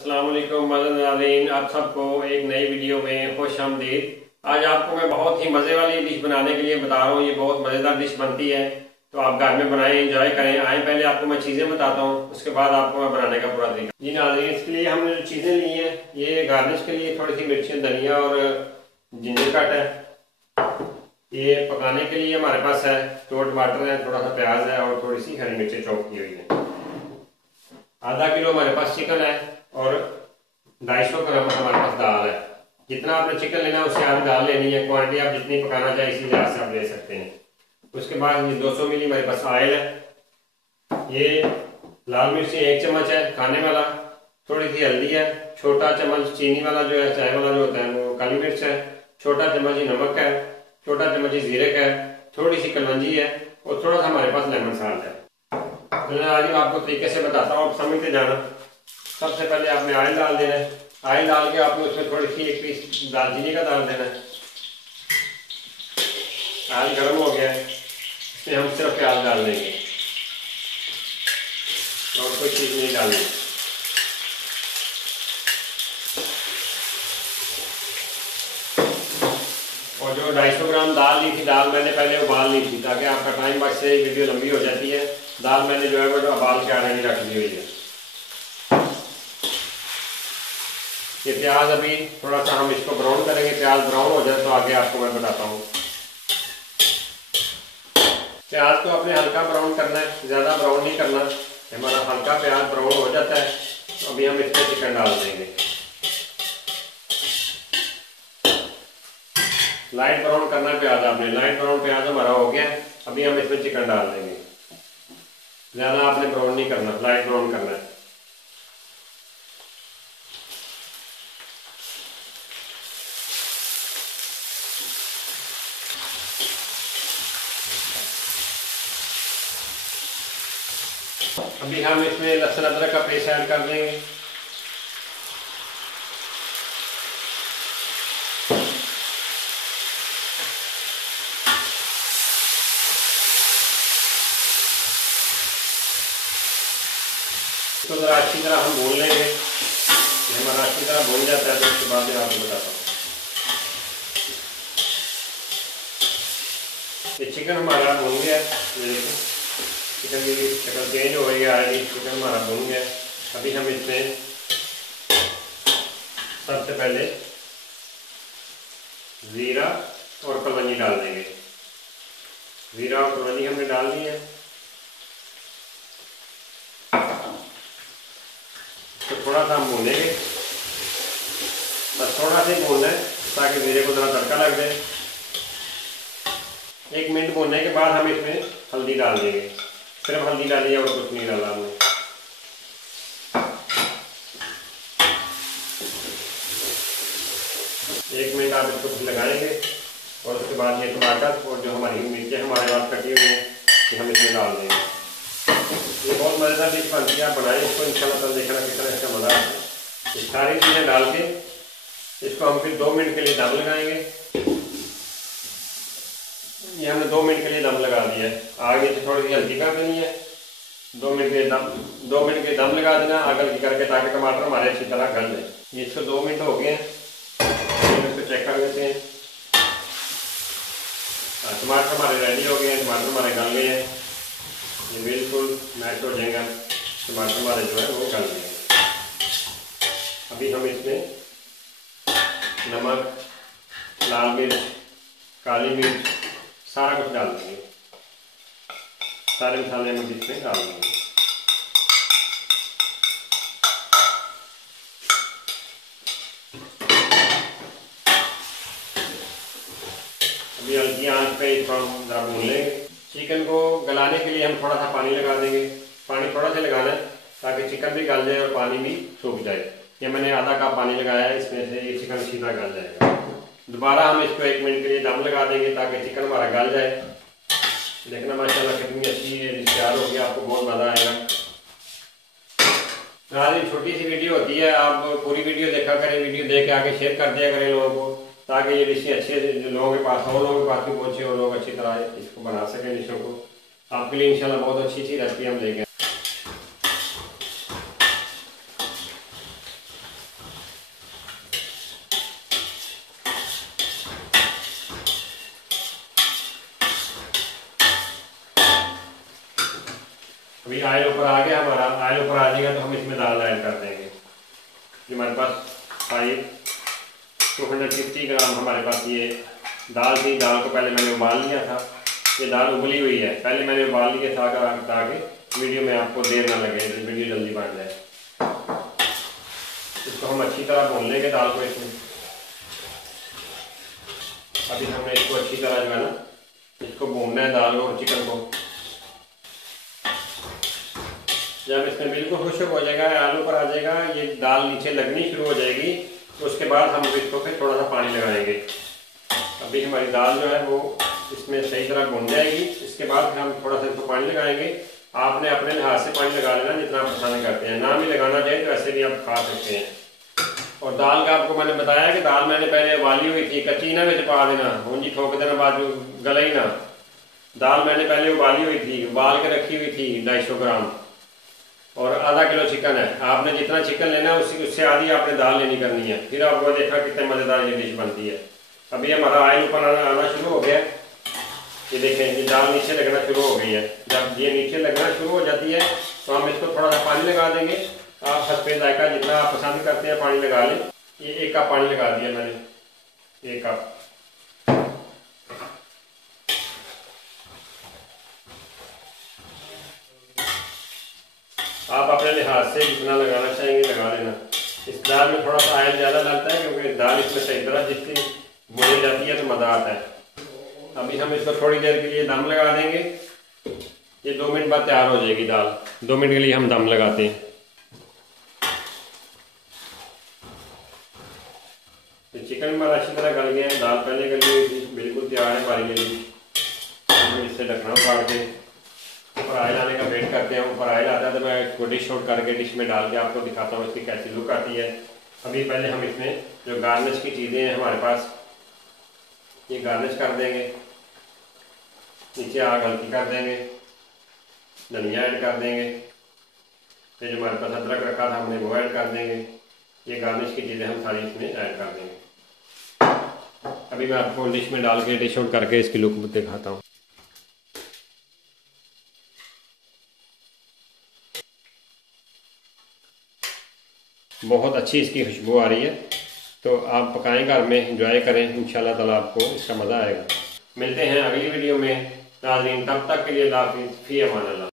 अस्सलाम वालेकुम नाज़रीन, आप सबको एक नई वीडियो में खुश आमदीद। आज आपको मैं बहुत ही मज़े वाली डिश बनाने के लिए बता रहा हूँ। ये बहुत मज़ेदार डिश बनती है, तो आप घर में बनाएं, एंजॉय करें। आए पहले आपको मैं चीज़ें बताता हूँ, उसके बाद आपको मैं बनाने का पूरा तरीका। जी नाज़रीन, इसके लिए हमने जो चीज़ें ली हैं, ये गार्निश के लिए थोड़ी सी मिर्ची, धनिया और जिंजर कट है। ये पकाने के लिए हमारे पास है 2 टमाटर है, थोड़ा सा प्याज है और थोड़ी सी हरी मिर्ची चॉप की हुई है। आधा किलो हमारे पास चिकन है और 250 ग्राम हमारे पास दाल है। जितना आपने चिकन लेना है उससे आप दाल लेनी है। क्वांटिटी आप जितनी पकाना चाहे इसी लिहाज से आप ले सकते हैं। उसके बाद ये 200 मिली हमारे पास ऑयल है। ये लाल मिर्ची 1 चम्मच है खाने वाला, थोड़ी सी हल्दी है, छोटा चम्मच चीनी वाला जो है, चाय वाला जो होता है वो काली मिर्च है, छोटा चम्मच ही नमक है, छोटा चम्मच ही जीरे का है, थोड़ी सी कलवंजी है और थोड़ा सा हमारे पास लेमन साल्ट है। मैं आज आपको तरीके से बताता हूँ, आप समझते जाना। सबसे पहले आपने ऑयल डाल देना है। ऑयल डाल के आपने उसमें थोड़ी सी 1 पीस दालचीनी का डाल देना है। ऑयल गर्म हो गया है, इसमें हम सिर्फ प्याज डाल देंगे और कोई चीज़ नहीं डालनी। और जो 250 ग्राम दाल ली थी, दाल मैंने पहले उबाल ली थी ताकि आपका टाइम बच से वीडियो लंबी हो जाती है। दाल मैंने जो है वो उबाल के आने की रख दी हुई है। ये प्याज अभी थोड़ा सा हम इसको ब्राउन करेंगे, प्याज ब्राउन हो जाए तो आगे आपको मैं बताता हूँ। प्याज को अपने हल्का ब्राउन करना है, ज़्यादा ब्राउन नहीं करना। हमारा हल्का प्याज ब्राउन हो जाता है तो अभी हम इसमें चिकन डाल देंगे। लाइट ब्राउन करना है प्याज आपने, लाइट ब्राउन प्याज हमारा हो गया। अभी हम इसमें चिकन डाल देंगे। ज़्यादा आपने ब्राउन नहीं करना, लाइट ब्राउन करना है। अभी हम इसमें लहसुन अदरक का पेस्ट ऐड कर देंगे। इसको ज़रा अच्छी तरह हम भून लेंगे। ये हमारा अच्छी तरह भून जाता है तो उसके बाद मैं आपको बताता हूँ। ये चिकन हमारा भून गया है, ये देखो चिकन की शक्ल चेंज हो गई है, चिकन हमारा भून गया। अभी हम इसमें सबसे पहले ज़ीरा और कलवंजी डाल देंगे। ज़ीरा और कलवंजी हमने डाल दी है। तो थोड़ा सा हम भूनेंगे, बस थोड़ा सा ही भूनना है ताकि ज़ीरे को थोड़ा तड़का लग जाए। 1 मिनट भूनने के बाद हम इसमें हल्दी डाल देंगे। सिर्फ हल्दी डाली है और कुछ नहीं डाला हमने। 1 मिनट आप इसको लगाएंगे और उसके बाद ये टमाटर और जो हमारी मिर्चें हमारे पास कटी हुई हैं कि हम इसमें डाल देंगे। ये बहुत मज़ेदार डिश बनती है, आप बनाएं इसको, इंशाल्लाह तो देखना कितना इसका मज़ा आता है। ये सारी चीज़ें डाल के इसको हम फिर 2 मिनट के लिए दम लगाएंगे। ये हमने 2 मिनट के लिए दम लगा दिया है। आगे से थोड़ी सी हल्दी कर देनी है। 2 मिनट के दम लगा देना आग हल्की करके ताकि टमाटर हमारे अच्छी तरह गल जाए। ये इसको 2 मिनट हो गए हैं, इसको चेक कर लेते हैं। टमाटर हमारे रेडी हो गए हैं, टमाटर हमारे गल गए हैं। ये बिल्कुल मैश हो जाएगा, टमाटर हमारे जो है वो गल गए हैं। अभी हम इसमें नमक, लाल मिर्च, काली मिर्च सारा कुछ डाल देंगे। सारे मसाले हम इसमें डाल देंगे। अभी हल्की आंच पे इसको हम ज़रा भून लेंगे। चिकन को गलाने के लिए हम थोड़ा सा पानी लगा देंगे। पानी थोड़ा सा लगाना है ताकि चिकन भी गल जाए और पानी भी सूख जाए। ये मैंने आधा कप पानी लगाया है, इसमें से ये चिकन सीधा गल जाएगा। दोबारा हम इसको 1 मिनट के लिए दम लगा देंगे ताकि चिकन हमारा गल जाए। देखना माशाल्लाह कितनी अच्छी है, तैयार हो गया, आपको बहुत मज़ा आएगा। नाज़रीन, छोटी सी वीडियो होती है, आप पूरी वीडियो देखा करें, वीडियो देख के आगे शेयर कर दिया करें लोगों को ताकि ये डिशें अच्छे लोगों के पास हो, लोगों के पास भी पहुँचे और लोग अच्छी तरह इसको बना सकें डिशों को। आपके लिए इंशाल्लाह बहुत अच्छी रेसिपी हम लेके अभी ऑयल ऊपर आ गया हमारा, ऑयल ऊपर आ जाएगा तो हम इसमें दाल ऐड कर देंगे। ये हमारे पास 250 ग्राम हमारे पास ये दाल थी। दाल को पहले मैंने उबाल लिया था, ये दाल उबली हुई है, पहले मैंने उबाल लिया था ताकि वीडियो में आपको देर ना लगे, वीडियो जल्दी बन जाए। इसको हम अच्छी तरह भून लेंगे दाल को इसमें। अभी हमने इसको अच्छी तरह जो है ना इसको भूनना है दाल और चिकन को। जब इसमें बिल्कुल खुश्क हो जाएगा, आलू पर आ जाएगा, ये दाल नीचे लगनी शुरू हो जाएगी, तो उसके बाद हम इसको फिर थोड़ा सा पानी लगाएंगे। अभी हमारी दाल जो है वो इसमें सही तरह भून जाएगी। इसके बाद हम थोड़ा सा इसको पानी लगाएंगे। आपने अपने लिहाज से पानी लगा लेना जितना आप पसंद करते हैं, ना भी लगाना चाहिए तो ऐसे भी आप खा सकते हैं। और दाल का आपको मैंने बताया कि दाल मैंने पहले उबाली हुई थी, कच्ची ना बिच पा देना, भूंजी ठोक देना बाद गला ही ना। दाल मैंने पहले उबाली हुई थी, उबाल के रखी हुई थी 250 ग्राम, और आधा किलो चिकन है। आपने जितना चिकन लेना है उससे आधी आपने दाल लेनी करनी है। फिर आपको देखा कितने मज़ेदार ये डिश बनती है। अभी हमारा ऑयल ऊपर आना शुरू हो गया, ये देखें ये दाल नीचे लगना शुरू हो गई है। जब ये नीचे लगना शुरू हो जाती है तो हम इसको थोड़ा सा पानी लगा देंगे। आप हस्बे जायका जितना आप पसंद करते हैं पानी लगा लें। ये 1 कप पानी लगा दिया मैंने, 1 कप। आप अपने लिहाज से जितना लगाना चाहेंगे लगा लेना। इस दाल में थोड़ा सा ऑयल ज़्यादा लगता है क्योंकि दाल इसमें सही तरह जितनी भुनी जाती है तो मज़ा आता है। अभी हम इसको थोड़ी देर के लिए दम लगा देंगे। ये 2 मिनट बाद तैयार हो जाएगी दाल। 2 मिनट के लिए हम दम लगाते हैं। तो चिकन हमारा अच्छी तरह गल गया है, दाल पहले गली हुई थी, बिल्कुल तैयार है हमारी के लिए। हम इससे ढकना उतार के ऊपर ऑयल आने का वेट करते हैं। ऊपर ऑयल आता है तो मैं इसको डिश आउट करके डिश में डाल के आपको दिखाता हूँ इसकी कैसी लुक आती है। अभी पहले हम इसमें जो गार्निश की चीज़ें हैं हमारे पास, ये गार्निश कर देंगे। नीचे आग हल्की कर देंगे, धनिया ऐड कर देंगे, फिर जो हमारे पास अदरक रखा था हमने वो ऐड कर देंगे। ये गार्निश की चीज़ें हम सारी इसमें ऐड कर देंगे। अभी मैं आपको डिश में डाल के डिश आउट करके इसकी लुक दिखाता हूँ। बहुत अच्छी इसकी खुशबू आ रही है, तो आप पकाएं घर में, एंजॉय करें। इंशाल्लाह ताला आपको इसका मज़ा आएगा। मिलते हैं अगली वीडियो में नाज़रीन, तब तक के लिए अल्लाह हाफ़िज़, फ़ी अमान अल्लाह।